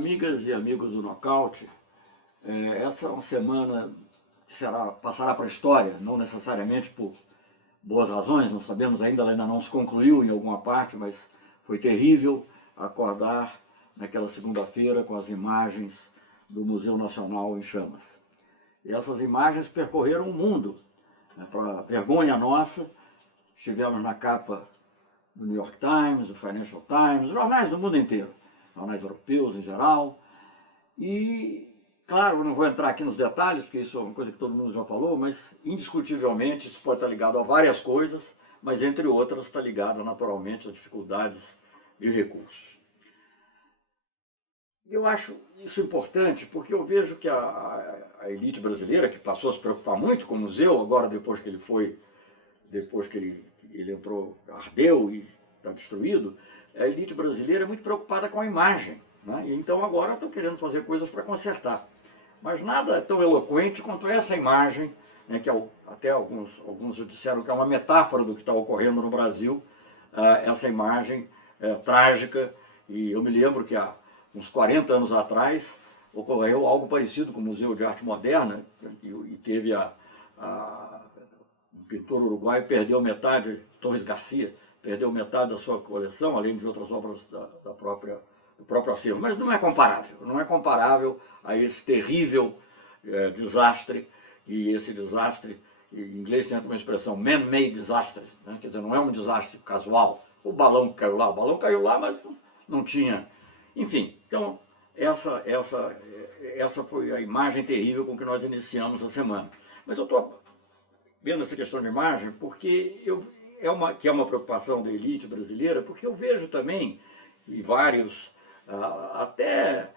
Amigas e amigos do Nocaute, essa é uma semana que passará para a história, não necessariamente por boas razões, não sabemos ainda, ela ainda não se concluiu em alguma parte, mas foi terrível acordar naquela segunda-feira com as imagens do Museu Nacional em chamas. E essas imagens percorreram o mundo, para vergonha nossa. Estivemos na capa do New York Times, do Financial Times, jornais do mundo inteiro, jornais europeus em geral. E, claro, não vou entrar aqui nos detalhes, porque isso é uma coisa que todo mundo já falou, mas indiscutivelmente isso pode estar ligado a várias coisas, mas entre outras está ligado naturalmente às dificuldades de recursos. Eu acho isso importante porque eu vejo que a elite brasileira, que passou a se preocupar muito com o museu, agora depois que ele entrou, ardeu e está destruído, a elite brasileira é muito preocupada com a imagem, né? E então agora estão querendo fazer coisas para consertar. Mas nada é tão eloquente quanto essa imagem, né, que até alguns disseram que é uma metáfora do que está ocorrendo no Brasil, essa imagem trágica. E eu me lembro que há uns 40 anos atrás ocorreu algo parecido com o Museu de Arte Moderna, e teve um pintor uruguaio perdeu metade, Torres Garcia, perdeu metade da sua coleção, além de outras obras do próprio acervo. Mas não é comparável a esse terrível desastre. E esse desastre, em inglês tem uma expressão, man-made disaster, né? Quer dizer, não é um desastre casual. O balão caiu lá, mas não tinha. Enfim, então essa foi a imagem terrível com que nós iniciamos a semana. Mas eu estou vendo essa questão de imagem porque é uma preocupação da elite brasileira, porque eu vejo também, e vários, até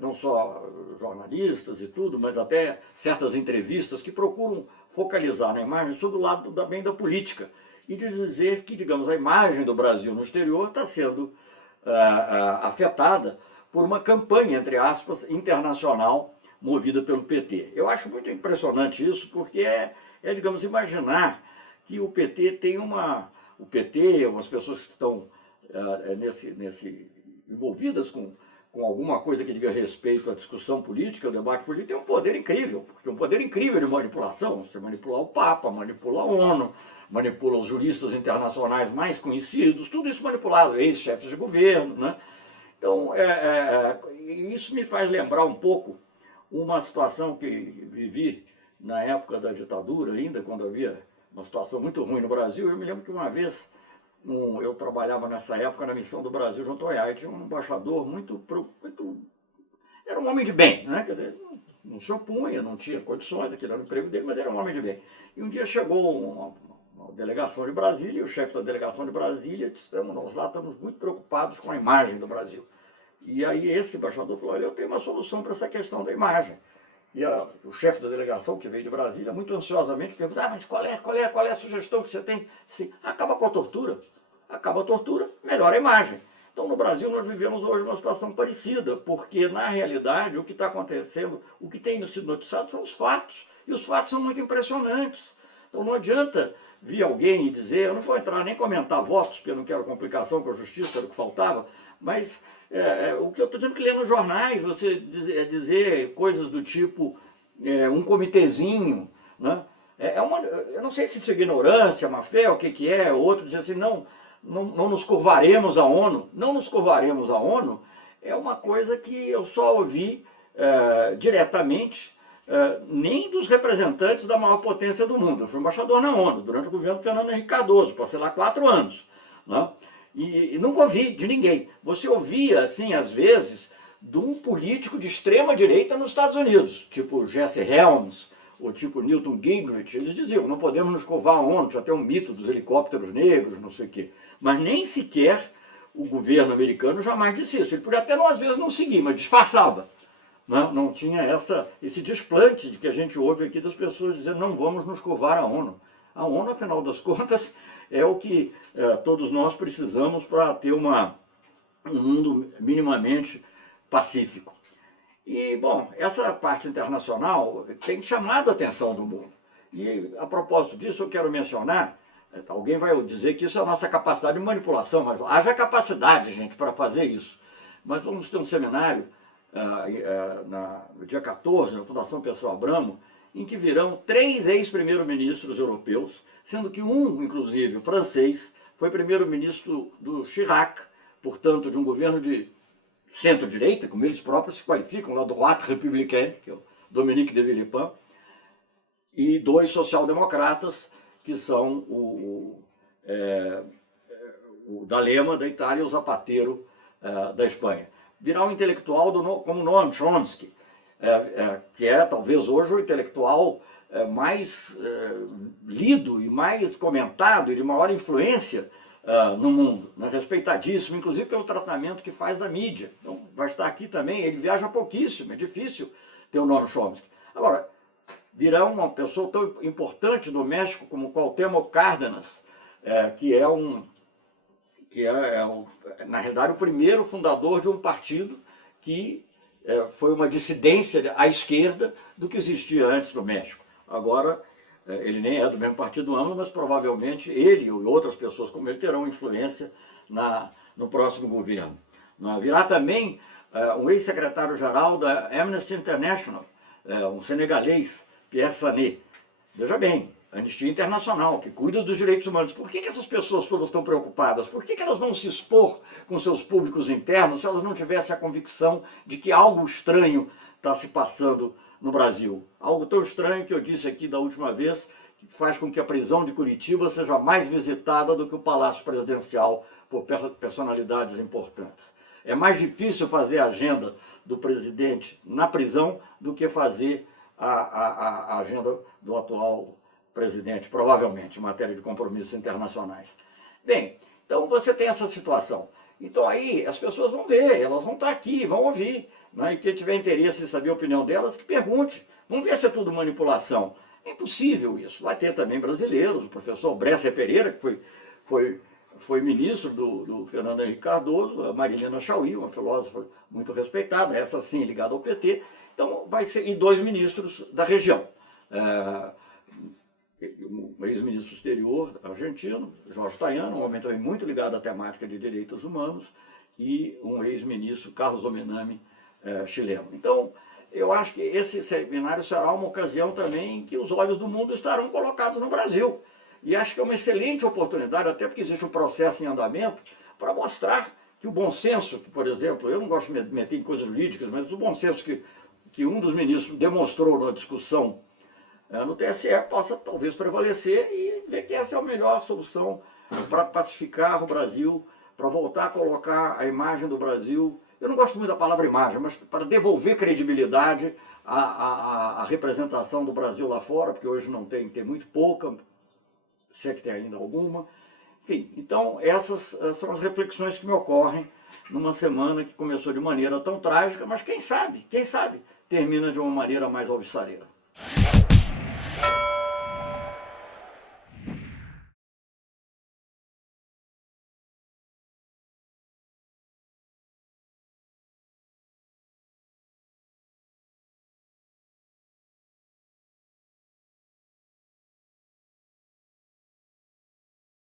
não só jornalistas e tudo, mas até certas entrevistas que procuram focalizar na imagem sobre o lado também da política, e de dizer que, digamos, a imagem do Brasil no exterior está sendo afetada por uma campanha, entre aspas, internacional movida pelo PT. Eu acho muito impressionante isso, porque digamos, imaginar que o PT tem o PT, umas pessoas que estão envolvidas com alguma coisa que diga respeito à discussão política, ao debate político, tem um poder incrível, porque um poder incrível de manipulação. Você manipula o Papa, manipula a ONU, manipula os juristas internacionais mais conhecidos, tudo isso manipulado, ex-chefes de governo, né? Então, isso me faz lembrar um pouco uma situação que vivi na época da ditadura ainda, quando havia uma situação muito ruim no Brasil. Eu me lembro que uma vez, eu trabalhava nessa época na missão do Brasil junto ao IAI, tinha um embaixador era um homem de bem, né? Quer dizer, não se opunha, não tinha condições, aquele era o emprego dele, mas era um homem de bem. E um dia chegou uma delegação de Brasília, e o chefe da delegação de Brasília disse: nós lá estamos muito preocupados com a imagem do Brasil. E aí esse embaixador falou: olha, eu tenho uma solução para essa questão da imagem. E o chefe da delegação, que veio de Brasília, muito ansiosamente perguntou: mas qual é a sugestão que você tem? Sim, acaba com a tortura. Acaba a tortura, melhora a imagem. Então, no Brasil, nós vivemos hoje uma situação parecida, porque, na realidade, o que está acontecendo, o que tem sido noticiado são os fatos. E os fatos são muito impressionantes. Então, não adianta vir alguém e dizer, eu não vou entrar nem comentar votos, porque eu não quero complicação com a justiça, era o que faltava, mas o que eu estou dizendo que lê nos jornais, você dizer coisas do tipo um comitezinho, né? Eu não sei se isso é ignorância, má fé, o que é, outro dizer assim, não nos curvaremos à ONU. Não nos curvaremos à ONU é uma coisa que eu só ouvi diretamente, nem dos representantes da maior potência do mundo. Eu fui embaixador na ONU durante o governo do Fernando Henrique Cardoso, passei lá 4 anos, né? E nunca ouvi de ninguém. Você ouvia, assim, às vezes, de um político de extrema direita nos Estados Unidos, tipo Jesse Helms, ou tipo Newton Gingrich. Eles diziam: não podemos nos curvar à ONU, já tem um mito dos helicópteros negros, não sei o quê. Mas nem sequer o governo americano jamais disse isso. Ele podia até, às vezes, não seguir, mas disfarçava. Não tinha esse desplante de que a gente ouve aqui das pessoas dizendo: não vamos nos curvar à ONU. A ONU, afinal das contas, é o que todos nós precisamos para ter um mundo minimamente pacífico. E, bom, essa parte internacional tem chamado a atenção do mundo. E, a propósito disso, eu quero mencionar, alguém vai dizer que isso é a nossa capacidade de manipulação, mas haja capacidade, gente, para fazer isso. Mas vamos ter um seminário no dia 14, na Fundação Pessoa Abramo, em que virão 3 ex-primeiros-ministros europeus, sendo que um, inclusive, o francês, foi primeiro-ministro do Chirac, portanto, de um governo de centro-direita, como eles próprios se qualificam, lá do Droite Républicain, que é o Dominique de Villepin, e 2 social-democratas, que são o D'Alema, da Itália, e o Zapatero, da Espanha. Virá um intelectual como Noam Chomsky, que é talvez hoje o intelectual mais lido e mais comentado e de maior influência no mundo, né? Respeitadíssimo, inclusive pelo tratamento que faz da mídia. Então, vai estar aqui também. Ele viaja pouquíssimo, é difícil ter o Noam Chomsky. Agora, virá uma pessoa tão importante no México como Cuauhtémoc Cárdenas, que é na realidade, o primeiro fundador de um partido que foi uma dissidência à esquerda do que existia antes no México. Agora, ele nem é do mesmo partido AMLO, mas provavelmente ele e outras pessoas como ele terão influência no próximo governo. Virá também um ex-secretário-geral da Amnesty International, um senegalês, Pierre Sané. Veja bem, Anistia Internacional, que cuida dos direitos humanos. Por que essas pessoas todas estão preocupadas? Por que elas vão se expor com seus públicos internos se elas não tivessem a convicção de que algo estranho está se passando no Brasil? Algo tão estranho que eu disse aqui da última vez, que faz com que a prisão de Curitiba seja mais visitada do que o Palácio Presidencial por personalidades importantes. É mais difícil fazer a agenda do presidente na prisão do que fazer a agenda do atual presidente, provavelmente, em matéria de compromissos internacionais. Bem, então você tem essa situação. Então aí as pessoas vão ver, elas vão estar aqui, vão ouvir, né? E quem tiver interesse em saber a opinião delas, que pergunte. Vamos ver se é tudo manipulação. É impossível isso. Vai ter também brasileiros, o professor Bresser Pereira, que foi ministro do Fernando Henrique Cardoso, a Marilena Chaui, uma filósofa muito respeitada, essa sim ligada ao PT. Então vai ser, e 2 ministros da região. Um ex-ministro do exterior argentino, Jorge Tayano, um homem também muito ligado à temática de direitos humanos, e um ex-ministro, Carlos Ominami, chileno. Então, eu acho que esse seminário será uma ocasião também em que os olhos do mundo estarão colocados no Brasil. E acho que é uma excelente oportunidade, até porque existe um processo em andamento, para mostrar que o bom senso, que, por exemplo, eu não gosto de me meter em coisas jurídicas, mas o bom senso que um dos ministros demonstrou na discussão no TSE possa talvez prevalecer e ver que essa é a melhor solução para pacificar o Brasil, para voltar a colocar a imagem do Brasil. Eu não gosto muito da palavra imagem, mas para devolver credibilidade à representação do Brasil lá fora, porque hoje não tem muito pouca, se é que tem ainda alguma. Enfim, então essas são as reflexões que me ocorrem numa semana que começou de maneira tão trágica, mas quem sabe termina de uma maneira mais alvissareira.